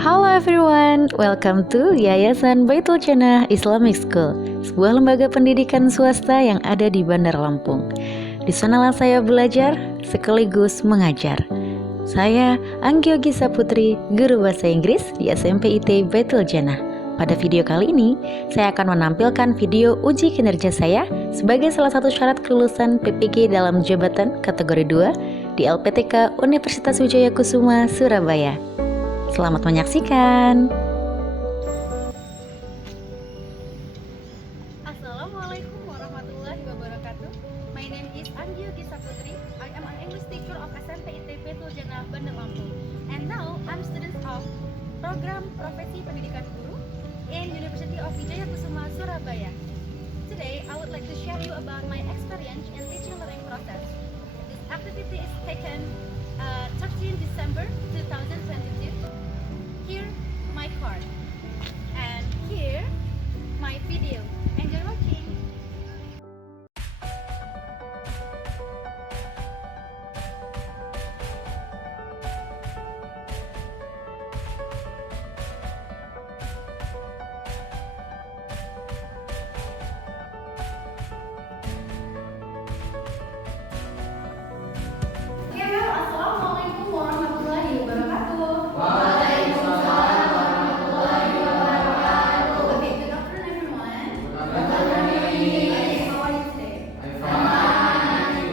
Halo everyone, welcome to Yayasan Baitul Jannah Islamic School, sebuah lembaga pendidikan swasta yang ada di Bandar Lampung. Di sanalah saya belajar sekaligus mengajar. Saya Anggi Ogisa Putri, guru bahasa Inggris di SMP IT Baitul Jannah. Pada video kali ini, saya akan menampilkan video uji kinerja saya sebagai salah satu syarat kelulusan PPG dalam jabatan kategori 2 di LPTK Universitas Wijaya Kusuma, Surabaya. Selamat menyaksikan. Assalamualaikum warahmatullahi wabarakatuh. My name is Anggi Ogisa Putri. I am an English teacher of SMP IT Baitul Jannah, Bandar Lampung. And now I'm student of program Profesi Pendidikan Guru in University of Wijaya Kusuma, Surabaya. Today I would like to share you about my experience in teaching learning process. This activity is taken 13 December 2022. Here my card and here my video. Enjoy watching. Assalamualaikum warahmatullahi wabarakatuh. Waalaikumsalam warahmatullahi wabarakatuh. Okay, good afternoon everyone. Good afternoon. Okay, how are you today? I'm fine.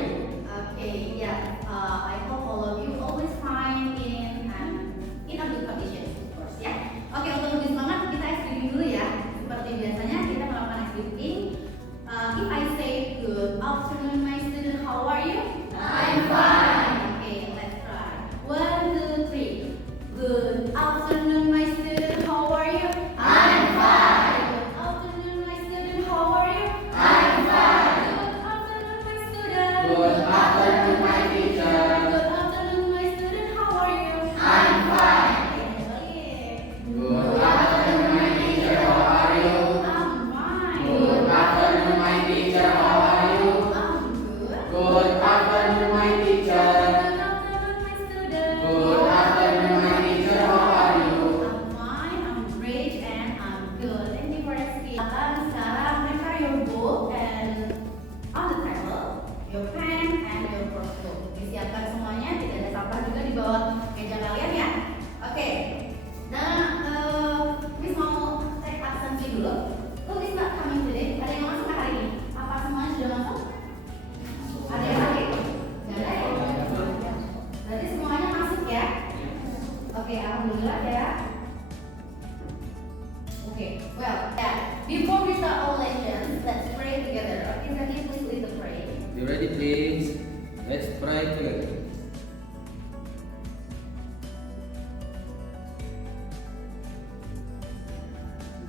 Okay, yeah. I hope all of you always fine in a good condition, of course, ya. Oke, untuk lebih semangat kita ice breathing dulu ya. Seperti biasanya kita melakukan ice breathing. If I say good afternoon, my student, how are you? I'm fine. Okay, let's try. 1, 2, 3. Good afternoon, my student, how are you? I'm fine. Good afternoon, my student, how are you? I'm fine. Good afternoon, my student. Good afternoon, my teacher. Good afternoon, my student, how are you? I'm fine. Good afternoon, my teacher. How are you? I'm fine. Good afternoon, my teacher. How are you? I'm good. Good afternoon, my teacher. Good afternoon, my student. Good afternoon, my teacher. How are you? I'm fine, I'm great, and I'm good. Thank you for asking. Sekarang prepare your book and on the table, your pen and your workbook. Disiapkan semuanya, tidak ada sampah juga di bawah meja kalian ya. Oke. Nah, Miss mau take absensi dulu. Who is not coming today? Ada yang masuk nggak hari ini? Apa semuanya sudah masuk? Ada yang sakit? Nggak ada ya? Berarti semuanya masuk ya? Oke, alhamdulillah ya. Oke, well, yeah. Before we start our lessons, let's pray together. Okay, Zaki, please lead the prayer. You ready, please? Let's pray together.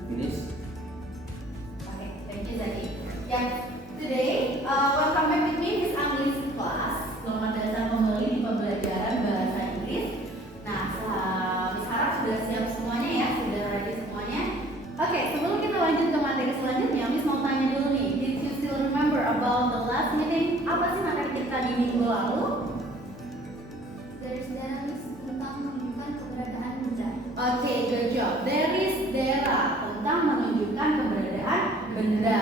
Finish. Okay, thank you, Zaki. Yeah, today, welcome back with me, Miss English class. Selamat datang kembali di pembelajaran bahasa Inggris. Nah, Miss harap sudah siap semuanya ya, sudah ready semuanya. Oke, sebelum kita lanjut ke materi selanjutnya, Miss mau tanya dulu nih, did you still remember about the last meeting? Apa sih materi kita di minggu lalu? Dari sejarah tentang menunjukkan keberadaan benda. Oke, good job. There is tentang menunjukkan keberadaan benda.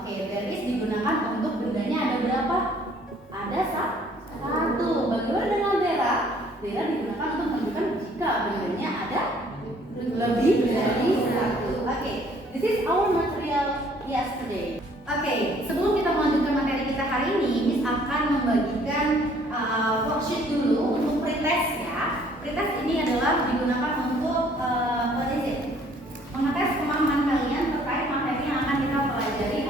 Oke, there is digunakan untuk bendanya ada berapa? Ada satu. Bagaimana dengan dera? Dera digunakan untuk menunjukkan jika bendanya ada lebih dari satu. Oke, this is our material yesterday. Oke, sebelum kita melanjutkan materi kita hari ini, Miss akan membagikan worksheet dulu untuk pretest ya. Pretest ini adalah digunakan untuk mengetes kemampuan kalian terkait materi yang akan kita pelajari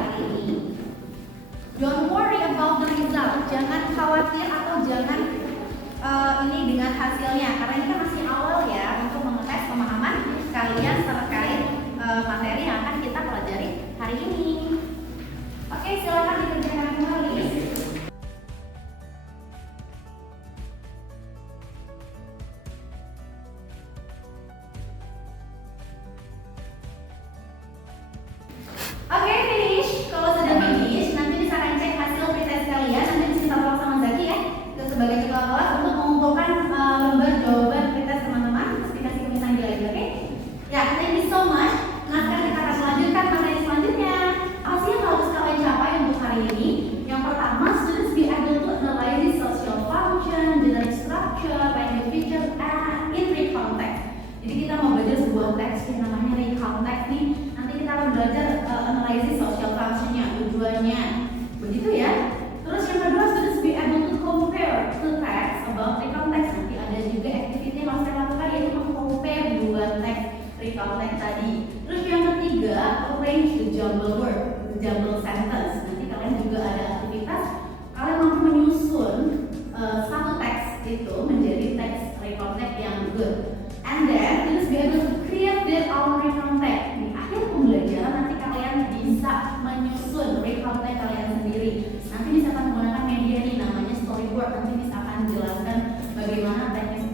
good. And then students be able to create their own recount tag. Di akhir pembelajaran nanti kalian bisa menyusun recount tag kalian sendiri. Nanti bisa akan menggunakan media nih namanya storyboard. Nanti bisa akan jelaskan bagaimana teknis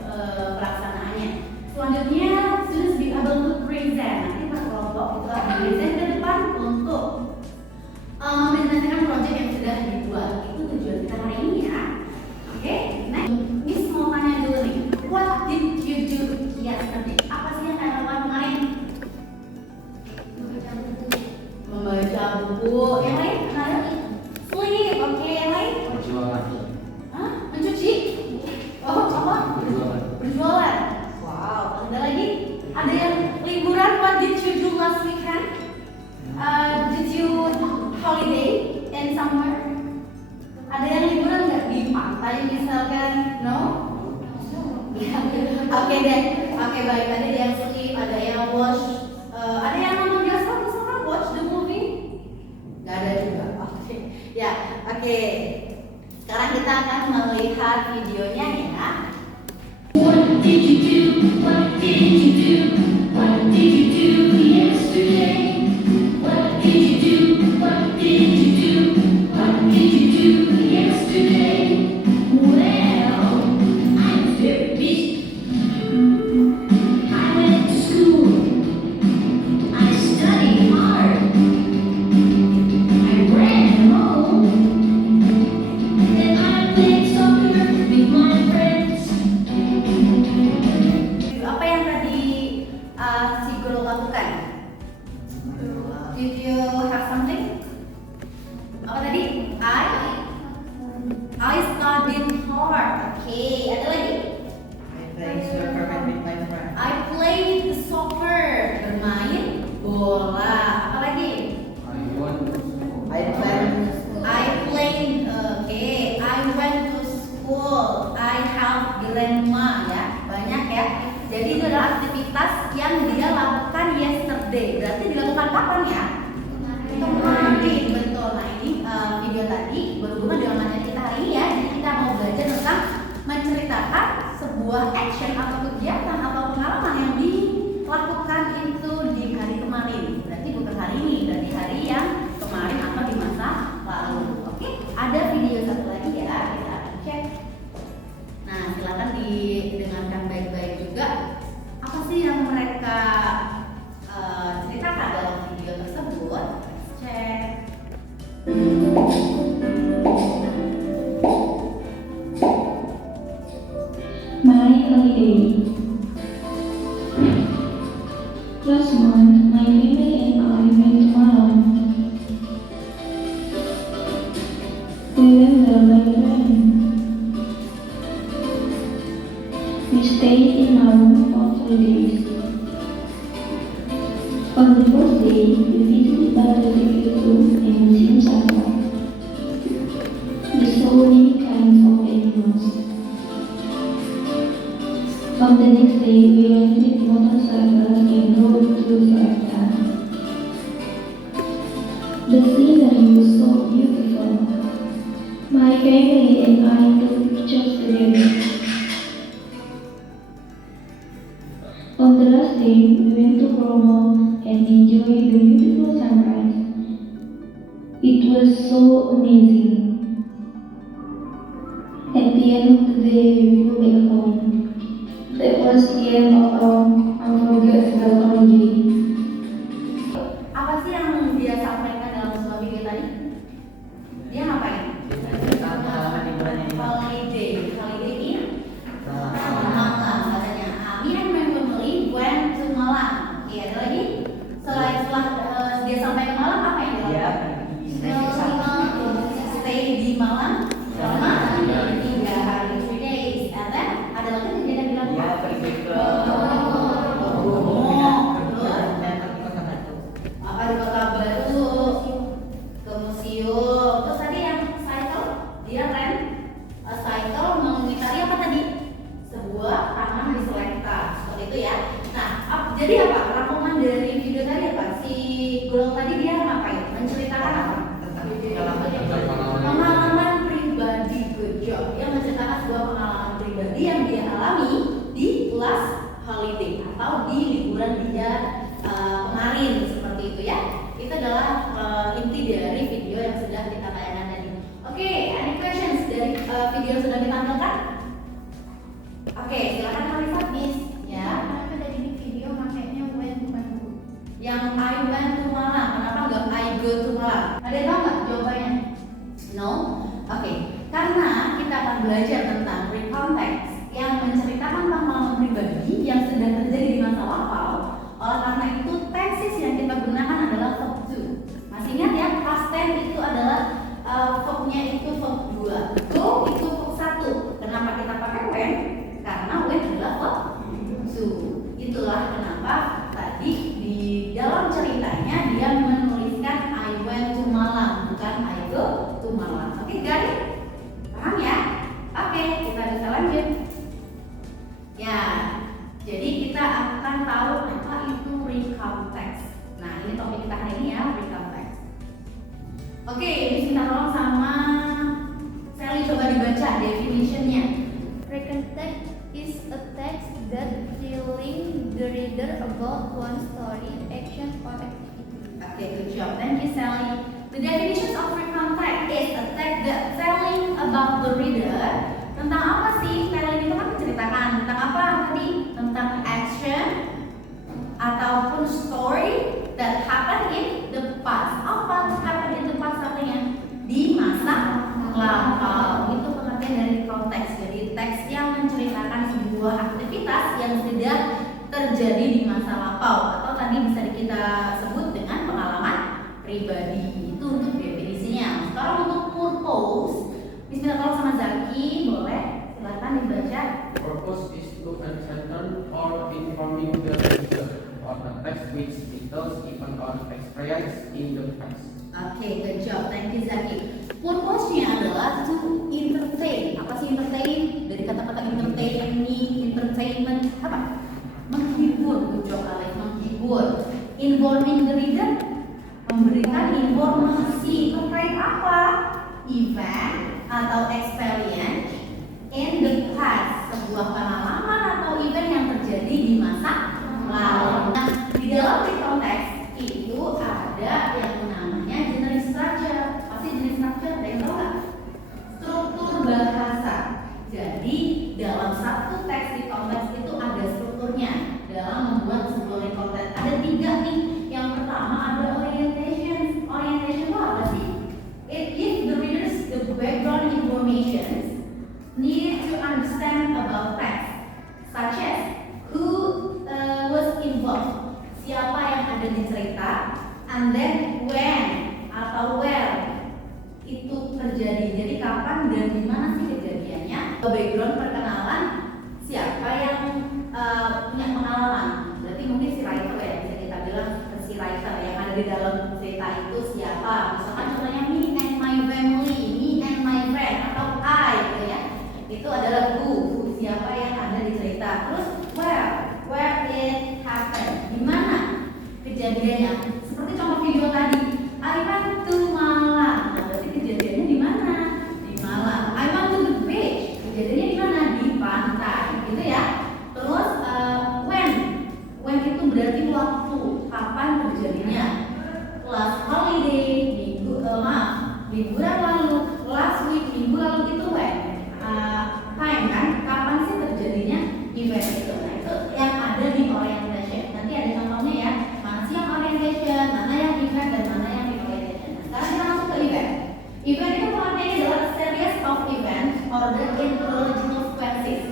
pelaksanaannya. Selanjutnya students be able to present. Nanti per kelompok itu akan present ke depan untuk mempresentasikan proyek yang sudah dibuat. Itu tujuan kita hari ini ya. Oke, next. Miss mau tanya dulu nih. What did you do yesterday? Apa sih yang kalian lakukan kemarin? Membaca buku. Yang lain? Ada? Sleep. Oke, yang lain? Hah? Mencuci? Oh, apa? Berjualan. Wow. Ada lagi? Ada yang liburan? What did you do last weekend? Did you holiday in somewhere? Ada yang liburan nggak di pantai misalkan? No? Oke deh. Oke baik. Ada yang sleep, ada yang watch, ada yang nonton bioskop misalkan watch the movie? Nggak ada juga. Oke. Ya. Oke. Sekarang kita akan melihat videonya ya. What did you do? What did you do? What did you do yesterday? What did you do? What did you do? What did you do yesterday? Well, I was very busy. I went to school. I studied hard. I ran home. Then I played soccer with my friends. Apa yang tadi si guru lakukan? Did you have something? Apa tadi? I studied hard. Oke, ada lagi? I played the soccer. Bermain bola. Apa lagi? I played. Oke. I went to school. I have grandma ya. Banyak ya. Jadi itu adalah aktivitas yang dia lakukan yesterday. Berarti dilakukan kapan ya? Kemarin, betul. Nah ini video tadi berhubungan dengan materi kita hari ini ya. Jadi kita mau belajar tentang menceritakan sebuah action atau kegiatan atau pengalaman yang dilakukan itu di hari kemarin. Berarti bukan hari ini, berarti hari yang kemarin atau di masa lalu. Oke, ada video satu lagi ya, kita akan cek. Nah, silakan didengarkan baik-baik juga. Apa sih yang mereka ceritakan dalam video tersebut? Cek. My holiday. Last month, my family and I went to Malang. We went there by train. We stayed in Malang for 3 days. On the first day, we visited Batu Zoo and Museum Satwa. We saw many kinds of animals. On the next day, we rented motorcycles and rode through Jakarta. The scenery was so beautiful. My family and I took pictures together. On the last day, we went to Bromo and enjoyed the beautiful sunrise. It was so amazing. At the end of the day, we flew back home. That was the end of our unforgettable holiday. Apa sih yang dia sampaikan dalam sebuah video tadi? Dia ngapain? Holiday. Holiday ini Malang katanya. Me and my family went to Malang. Oke, ada lagi? Setelah dia sampai ke Malang, apa yang dia lakukan? Stay di Malang selama 3 hari, 3 days. And then ada lagi yang dia bilang? Ya, pergi ke Bromo. last holiday atau di liburan dia kemarin, seperti itu ya. Itu adalah inti dari video yang sudah kita tayangkan tadi. Oke, any questions dari video yang sudah kita tampilkan? Oke, silakan Marisa, Miss. Ya. Kenapa dari di video makanya when bukan who? Yang I went to Malang, kenapa nggak I go to Malang? Ada yang tahu nggak jawabannya? No? Oke, karena kita akan belajar tentang pre-context yang menceritakan pengalaman pribadi yang sedang terjadi di masa lampau. Oleh karena itu, tenses yang kita gunakan adalah verb to. Masih ingat ya, past tense itu adalah verbnya itu verb 2. Go itu verb 1. Kenapa kita pakai when? Karena when adalah verb to. Itulah kenapa tadi di dalam ceritanya dia menuliskan I went to Malang, bukan I go to Malang. Oke, guys? Paham ya? Oke, kita bisa lanjut. Ya, jadi kita akan tahu apa itu recount text. Nah, ini topik kita hari ini ya, recount text. Oke, ini minta tolong sama Sally, coba dibaca definitionnya. Recount text is a text that telling the reader about one story, action, or activity. Okay, good job. Thank you, Sally. The definition of recount text is a text that telling about the reader. Tentang apa sih? Telling itu kan menceritakan. Tentang apa tadi? Tentang action ataupun story that happened in the past. Apa happened in the past artinya? Di masa lampau. Itu pengertian dari konteks. Jadi teks yang menceritakan sebuah aktivitas yang sudah terjadi di masa lampau, atau tadi bisa kita sebut dengan pengalaman pribadi. Itu untuk definisinya. Sekarang untuk purpose, bisa tolong sama Zaki, boleh silakan dibaca. Purpose is to entertain or informing the reader of the text which details event or experience in the text. Oke, good job. Thank you, Zaki. Purpose-nya adalah to entertain. Apa sih entertain? Dari kata-kata entertain, entertainment, apa? Menghibur. Good job, Alex. Menghibur. Informing the reader, memberikan informasi terkait apa? Event atau experience in the past, sebuah pengalaman atau event yang terjadi di masa lalu. Nah, di dalam recount text itu ada yang namanya general structure. Pasti general structure, ada yang tahu nggak? Struktur bahasa. Jadi dalam satu teks recount text itu ada strukturnya. Dalam membuat sebuah recount text ada 3 nih. Yang pertama ada orientation. Orientation itu apa sih? It gives the readers the background information needed to understand about text, such as who was involved, siapa yang ada di cerita, and then when atau where itu terjadi. Jadi kapan dan di mana sih kejadiannya? Background perkenalan siapa yang punya pengalaman. Berarti mungkin si writer ya, bisa kita bilang si writer yang ada di dalam cerita itu siapa. Misalkan contohnya me and my family, me and my friend, atau I gitu ya. Itu adalah who, siapa yang ada di cerita. Terus where it happened, di mana kejadiannya. Seperti contoh video tadi, I went to Malang. Nah, berarti kejadiannya di mana? Di Malang. I went to the beach. Kejadiannya di mana? Di pantai, gitu ya. Terus when itu berarti waktu, kapan terjadinya. Last holiday, liburan lalu. Last week, minggu lalu, itu when. Time kan, kapan sih terjadinya event itu. Nah, itu yang ada di orientation. Nanti ada contohnya ya, mana sih yang orientation, mana yang event, dan mana yang di orientation. Nah, sekarang kita masuk ke event. Event itu pengertiannya adalah a series of events ordered in chronological sequences.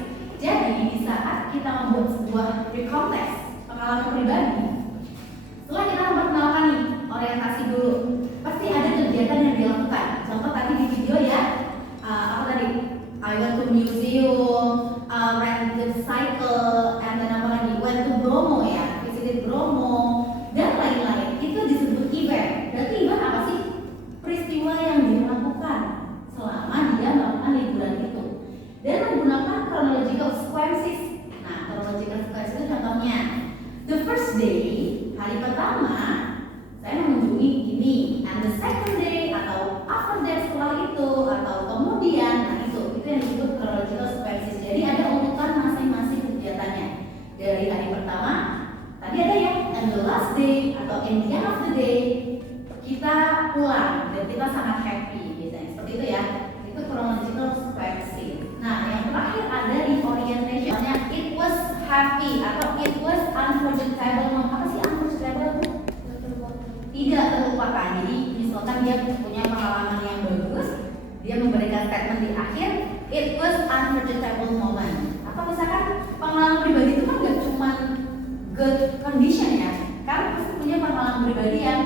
Jadi di saat kita membuat sebuah recount text, pengalaman pribadi, setelah kita memperkenalkan nih orientasi dulu, pasti ada kegiatan yang dilakukan. Contoh tadi di video ya, apa tadi? I went to museum, rented cycle, and then apa lagi? Went to Bromo ya, visited Bromo, dan lain-lain. Itu disebut event. Berarti event apa sih? Peristiwa yang dilakukan selama dia melakukan liburan itu. Dan menggunakan chronological sequences. Nah, chronological sequences itu contohnya. The first day, hari pertama, saya mengunjungi ini, and the second day atau after that setelah itu atau kemudian, nah itu yang disebut chronological sequences. Jadi ada urutan masing-masing kegiatannya. in the end of the day kita pulang dan kita sangat happy biasanya seperti itu ya. Itu chronological sequencing. Nah, yang terakhir ada reorientation. It was happy atau it was unforgettable. Apa sih unforgettable? Tidak terlupakan. Jadi misalkan dia punya pengalaman yang bagus, dia memberikan statement di akhir, it was unforgettable moment. Atau misalkan pengalaman pribadi itu kan gak cuma good condition ya, kan pasti punya pengalaman pribadi yang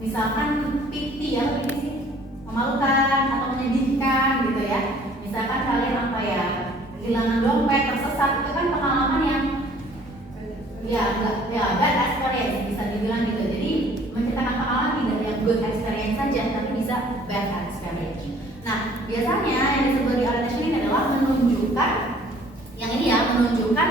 misalkan pity ya, pity sih, memalukan atau menyedihkan gitu ya. Misalkan kalian apa ya, kehilangan dompet, tersesat, itu kan pengalaman yang ya bad experience bisa dibilang gitu. Jadi menceritakan pengalaman tidak yang good experience saja, tapi bisa bad experience. Nah, biasanya yang disebut di orientation ini adalah menunjukkan yang ini ya, menunjukkan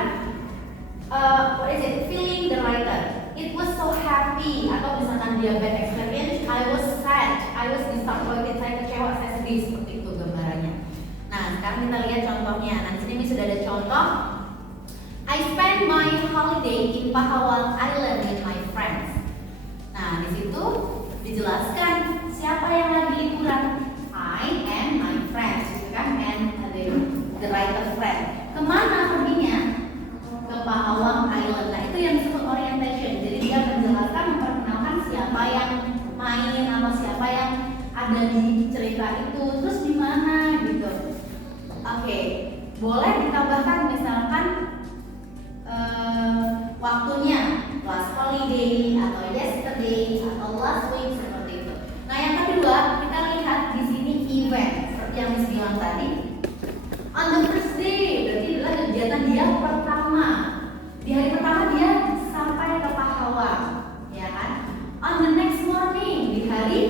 what is it? Feeling the writer. It was so happy atau misalkan dia bad experience, I was sad, I was disappointed, saya kecewa, saya sedih, seperti itu gambarannya. Nah, sekarang kita lihat contohnya. Nah, di sini sudah ada contoh. I spent my holiday in Pahawang Island with my friends. Nah, di situ dijelaskan siapa yang lagi liburan. I and my friends, gitu kan? And the writer friend. Kemana perginya? Ke Pahawang Island. Nah, itu yang disebut orientation. Jadi dia menjelaskan, memperkenalkan siapa yang main atau siapa yang ada di cerita itu, terus di mana gitu. Oke, boleh ditambahkan misalkan waktunya, last holiday atau yesterday atau last week seperti itu. Nah, yang kedua kita lihat di sini event seperti yang Miss bilang tadi. On the first day berarti adalah kegiatan dia pertama. Di hari pertama dia sampai ke Pahawang, ya kan? On the next morning di hari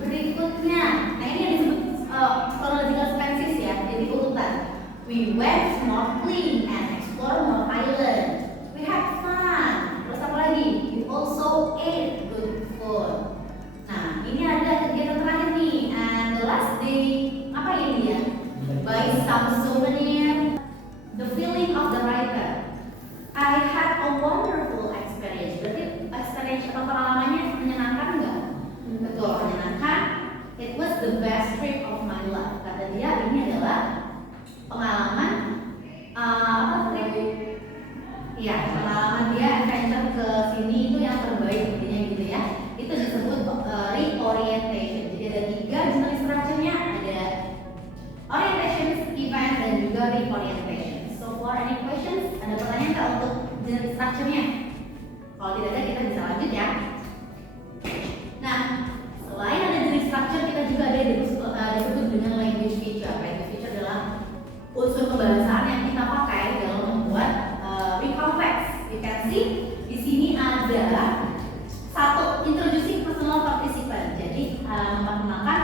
berikutnya. Nah, ini yang disebut chronological sequences ya. Jadi urutan. We went snorkeling and explore more island. We had fun. Terus apa lagi? We also ate good food. Nah, ini ada kegiatan terakhir nih. And the last day, apa ini ya? Buy some souvenir. The feeling of the writer. I had a wonderful experience. Berarti experience atau pengalamannya menyenangkan enggak? Betul, menyenangkan. It was the best trip of my life. Kata dia, ini adalah pengalaman ya, pengalaman dia adventure ke sini itu yang terbaik intinya gitu ya. Itu disebut reorientation. Jadi ada 3 jenis structure-nya, ada orientation, event, dan juga reorientation. So for any questions, ada pertanyaan nggak untuk jenis structure-nya? Kalau tidak ada, kita bisa lanjut ya. Nah, selain ada jenis structure, kita juga ada disebut dengan language feature. Language feature adalah unsur kebahasaan yang kita pakai dalam membuat recall text. You can see di sini ada satu introducing personal participant. Jadi memperkenalkan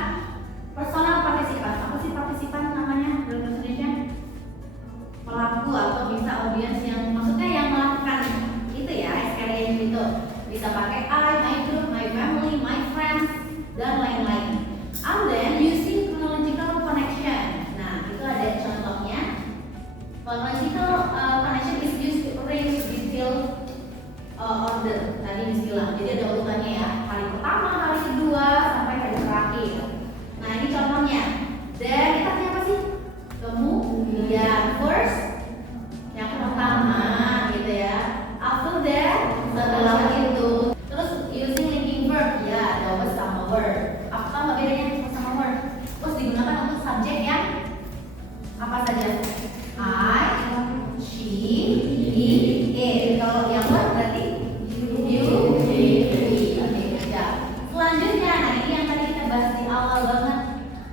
personal participant. Apa sih partisipan namanya dalam bahasa Indonesia? Pelaku atau bisa audience yang maksudnya yang melakukan itu ya, experience itu. Bisa pakai I, my group, my family, my friends, dan lain-lain. And then using chronological connection. Nah, itu ada contohnya. Chronological connection is used to arrange detailed order. Tadi Miss bilang. Jadi ada urutannya ya. Hari pertama, hari kedua, sampai hari terakhir. Nah, ini contohnya. Dan kita punya apa sih? Kemudian first, yang pertama gitu ya. After that, setelah itu. Terus using linking verb, ya ada was sama word. Apa nggak bedanya sama word? Terus digunakan untuk subjek yang apa saja? I, she, he, it. Kalau yang word berarti you, they, we. Oke, ya. Selanjutnya, nah ini yang tadi kita bahas di awal banget.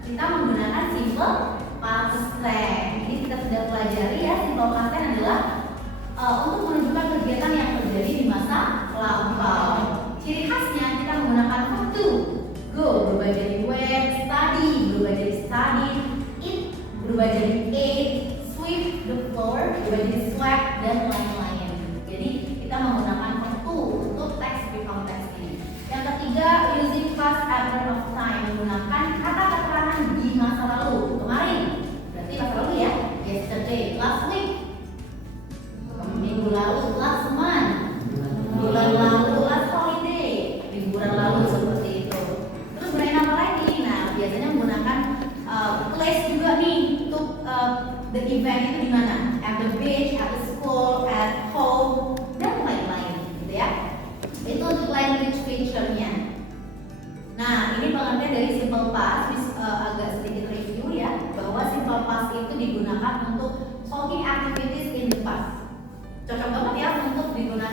Kita menggunakan simple past tense. Ini kita sudah pelajari ya, simple past tense adalah untuk menunjukkan kegiatan yang terjadi di masa lampau. Ciri khasnya kita menggunakan verb to. Go berubah jadi went, study berubah jadi studied, eat berubah jadi ate, sweep the floor berubah jadi swept, dan lain-lain. Jadi kita menggunakan verb to untuk teks become text ini. Yang ketiga, using past pattern of time, menggunakan kata keterangan di masa lalu. Kemarin berarti masa lalu ya. Yesterday, last week, minggu lalu, last month, bulan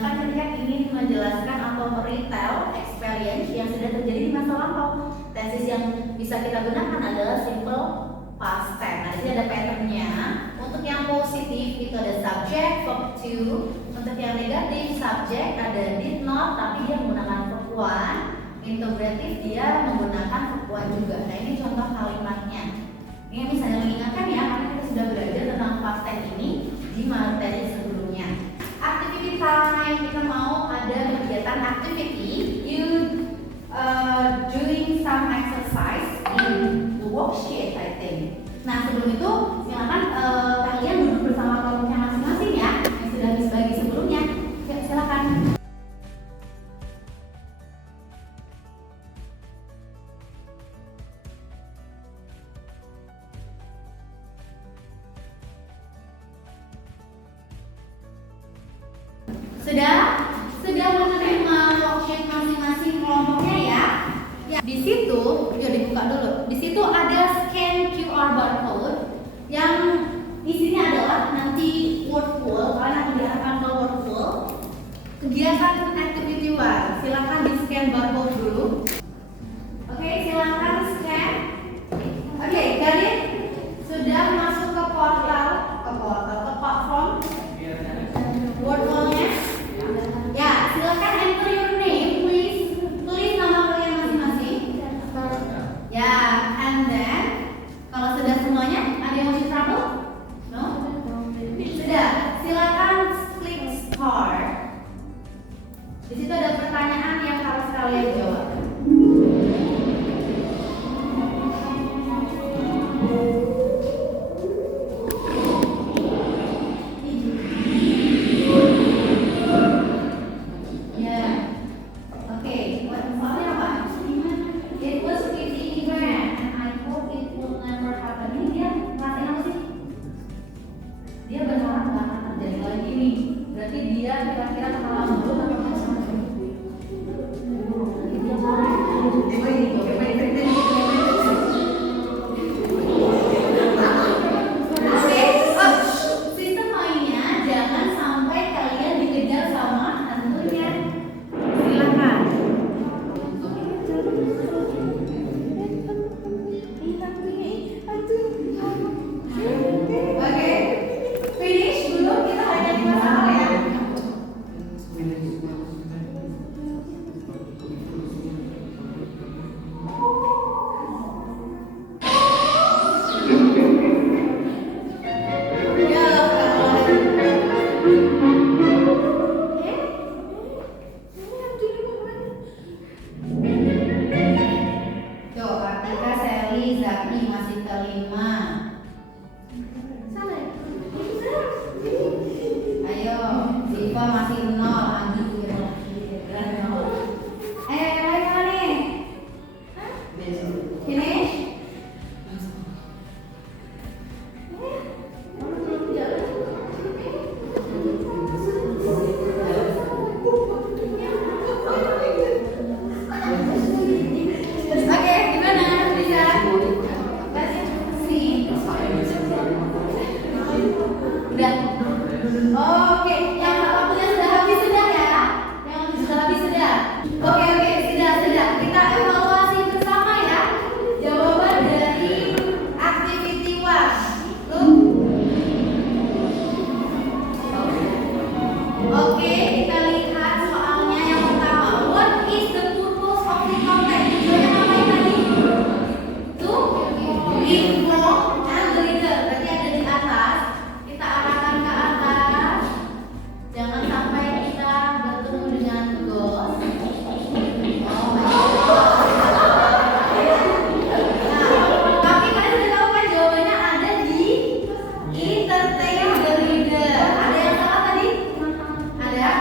digunakan ketika ingin menjelaskan atau meretell experience yang sudah terjadi di masa lampau. Tenses yang bisa kita gunakan adalah simple past tense. Nah, di sini ada patternnya. Untuk yang positif itu ada subject, verb to. Untuk yang negatif, subject ada did not, tapi dia menggunakan verb one. Integratif dia menggunakan verb one juga. Nah, ini contoh kalimatnya. Ini misalnya mengingatkan ya, karena kita sudah belajar tentang past tense ini di materi sebelumnya. Activity time, kita mau ada kegiatan activity. You doing some exercise in the worksheet, I think. Nah, sebelum itu silakan kalian duduk bersama kelompoknya masing-masing ya, yang sudah dibagi sebelumnya. Ya, silakan. Sudah menerima worksheet masing-masing kelompoknya ya. Ya, di situ, yuk dibuka dulu. Di situ ada scan QR barcode yang isinya adalah nanti word pool. Kalian akan diarahkan ke word pool. Kegiatan activity 1. Silakan di scan barcode dulu. Oke, silakan scan. Oke, kalian sudah masuk ke platform word poolnya. Ya, silakan enter your name, please. Tulis nama kalian masing-masing. Ya, and then kalau sudah semuanya, ada yang masih trouble? No? Sudah. Silakan klik start. Di situ ada pertanyaan yang harus kalian jawab. Dia berharap nggak akan terjadi lagi nih. Berarti dia kira-kira kenalan dulu atau sama sistem mainnya jangan sampai kalian dikejar sama hantunya. Silakan. Oke. Finish dulu, kita hanya 5 soal ya. Tuh, Kartika, Sally, Zaki masih kelima. Ayo, Ziva masih 0, Andi juga berat 0. Yang lain mana nih? Finish? Oke, gimana? Bisa? Sini. Udah. Oke, yang waktunya sudah habis sudah ya? Yang waktunya sudah habis sudah. Oke, sudah. Kita evaluasi bersama ya. Jawaban dari activity 1. Oke, kita lihat soalnya yang pertama. What is the purpose of the content? Tujuannya ngapain tadi? To inform and the reader. Berarti ada di atas. Kita arahkan ke atas. Jangan sampai kita bertemu dengan ghost. Oh my god. Nah, tapi kalian sudah tahu kan jawabannya ada di entertain the reader. Ada yang salah tadi? Ada?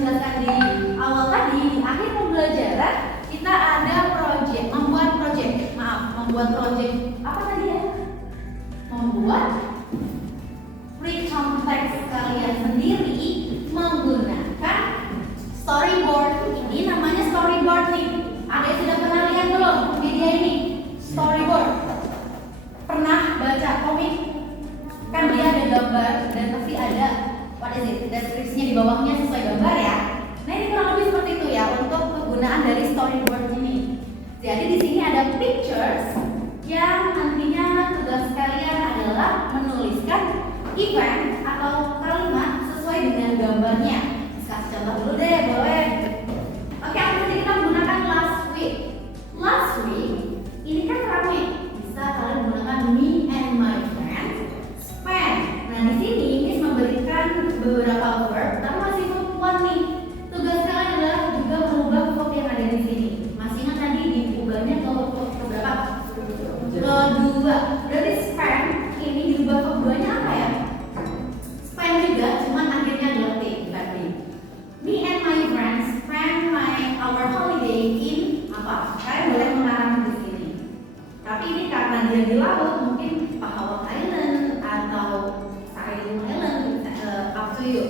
jelaskan di awal tadi, di akhir pembelajaran kita ada membuat project apa tadi ya? Membuat pre-com text kalian sendiri menggunakan storyboard. Ini namanya storyboard nih. Ada yang sudah pernah lihat belum media ini? Storyboard. Pernah baca komik? Kan dia ada gambar dan pasti ada deskripsinya di bawahnya sesuai gambar ya. Nah ini kurang lebih seperti itu ya untuk penggunaan dari storyboard ini. Jadi di sini ada pictures yang nantinya tugas kalian adalah menuliskan event atau kalimat sesuai dengan gambarnya. Kasih contoh dulu deh, boleh. Oke, nanti kita menggunakan last week. Last week ini kan rame. Bisa kalian menggunakan me and my friends spend. Nah di sini Miss memberikan beberapa verb, tapi masih verb one nih. Tugas kalian adalah juga mengubah verb yang ada di sini. Masih ingat tadi diubahnya ke berapa? Kedua. Berarti spend ini diubah ke keduanya apa ya? Spend juga, cuman akhirnya adalah T, bukan D. Me and my friends spend our holiday in apa? Kalian boleh mengarang di sini. Tapi ini karena dia di laut, mungkin Pahawak Island atau Sailing Island, up to you.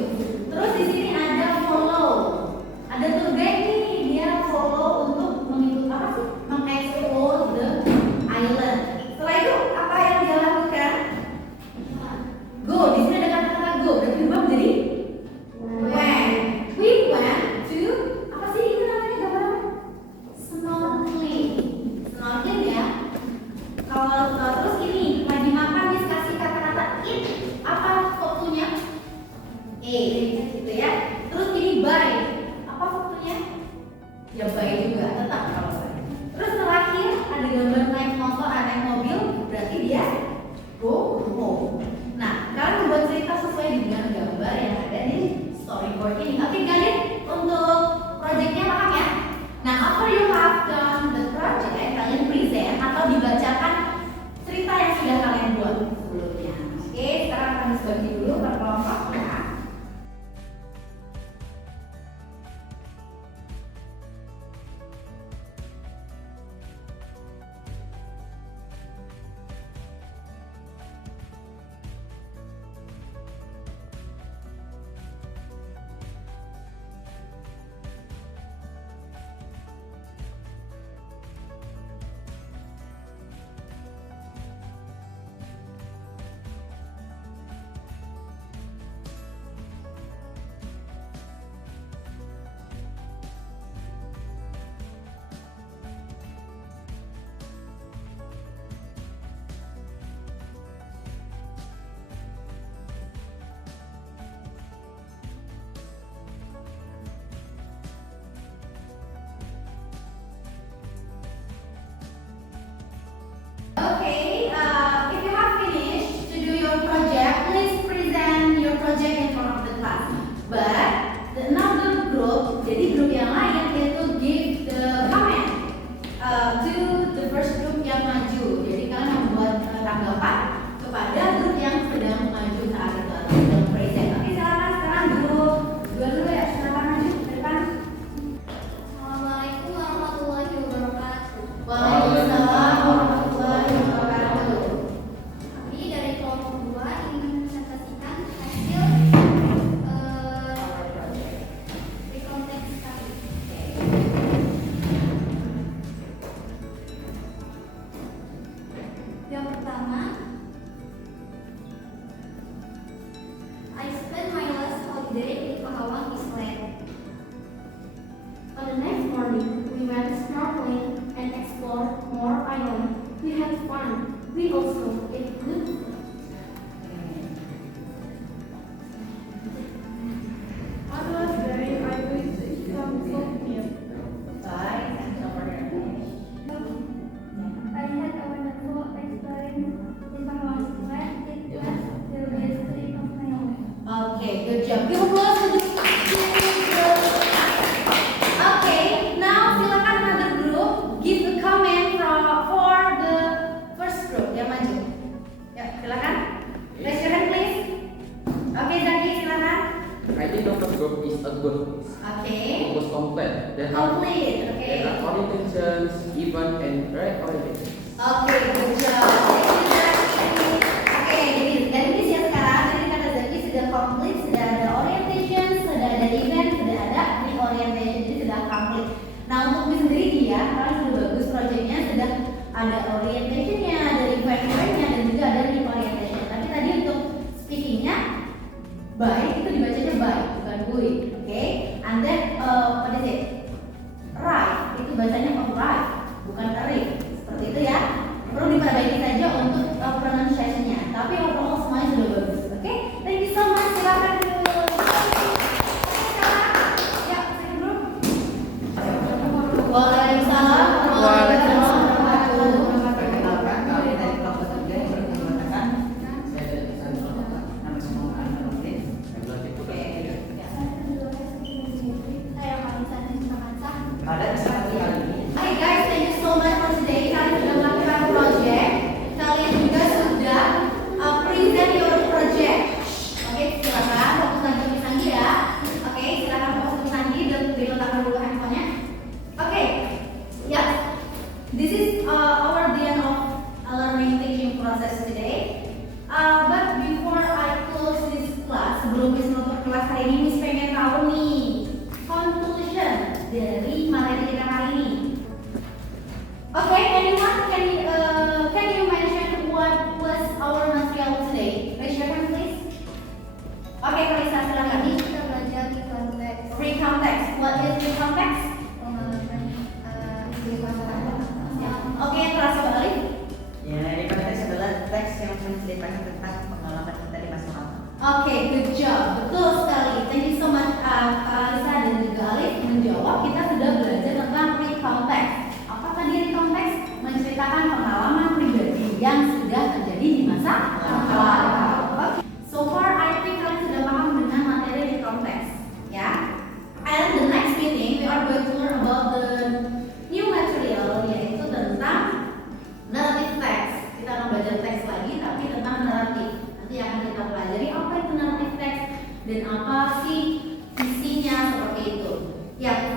Terus di sini ada follow. Ada tour guide nih, dia follow untuk mengikut apa sih? Mengeksplor the island. Setelah itu apa yang dia lakukan? Go. Di sini ada kata-kata go. Berarti berubah menjadi went. We went to apa sih ini namanya gambar apa? Snorkeling. Snorkeling ya. Kalau terus ini lagi makan Miss kasih kata-kata eat. Apa fotonya? Gitu ya. Terus ini buy. Apa fotonya? Ya buy juga, tetap kalau buy. Terus terakhir ada gambar naik motor, naik mobil, berarti dia go home. Nah, kalian membuat cerita sesuai dengan gambar yang ada di storyboard ini. Oke, kalian untuk projectnya paham ya? Nah, after you have done the project, kalian present atau dibacakan cerita yang sudah kalian buat sebelumnya. Oke, sekarang kami bagi dulu per kelompok ya. Okay. was complete. Then Complete. There Okay. are orientations, event, and reorientations. Oke, good job. Oke, jadi dari miss ya sekarang, tadi kata Zaki sudah complete, sudah ada orientation, sudah ada event, sudah ada reorientation, jadi sudah complete. Nah untuk miss sendiri dia, kalian sudah bagus proyeknya, sudah ada orientationnya, ada event-eventnya, dan juga ada reorientation. Tapi tadi untuk speakingnya, baik itu dibacanya baik, bukan bui, oke? And then what is it? Right, itu bacanya right, bukan read. Seperti itu ya. Perlu diperbaiki saja untuk pronunciation-nya. Tapi overall semuanya sudah bagus. Oke? Thank you so much. Silakan dulu. Ya, second group. Waalaikumsalam. Waalaikumsalam. Perkenalkan, kami dari kelompok 3 yang berkenalan. Saya dari Pesan Kelompok. Nama semua anak Nurdin. Pada kesempatan kali ini, Hai guys, thank you so much for today. Kalian sudah melakukan project. Kalian juga sudah present your project. Oke, silakan fokus lagi ke Sandi ya. Oke, silakan fokus ke Sandi dan diletakkan dulu handphonenya. Oke, ya. This is our the end of learning teaching process today. But before I close this class, sebelum Miss menutup kelas hari ini, Miss pengen tahu nih conclusion dari materi kita hari ini. Okay, anyone can you mention what was our material today? Raise your hand, please. Okay, Kalisa, silakan. Ini kita belajar di konteks Free context. What is free context? pengalaman di masyarakat. Oke, terasa balik. ya ini konteks adalah teks yang menceritakan tentang pengalaman kita di masa lalu. Oke, good job. Betul sekali. Thank you so much, Kalisa dan juga Alif menjawab. Kita sudah belajar tentang free context. Apa tadi free context? Menceritakan pengalaman pribadi yang sudah terjadi di masa lalu. Oke. So far, I think kalian sudah paham dengan materi free context, ya. And the next meeting, we are going to learn about the new material, yaitu tentang narrative text. Kita akan belajar teks lagi, tapi tentang naratif. Nanti akan kita pelajari apa itu narrative text dan apa sih isinya seperti itu. Ya,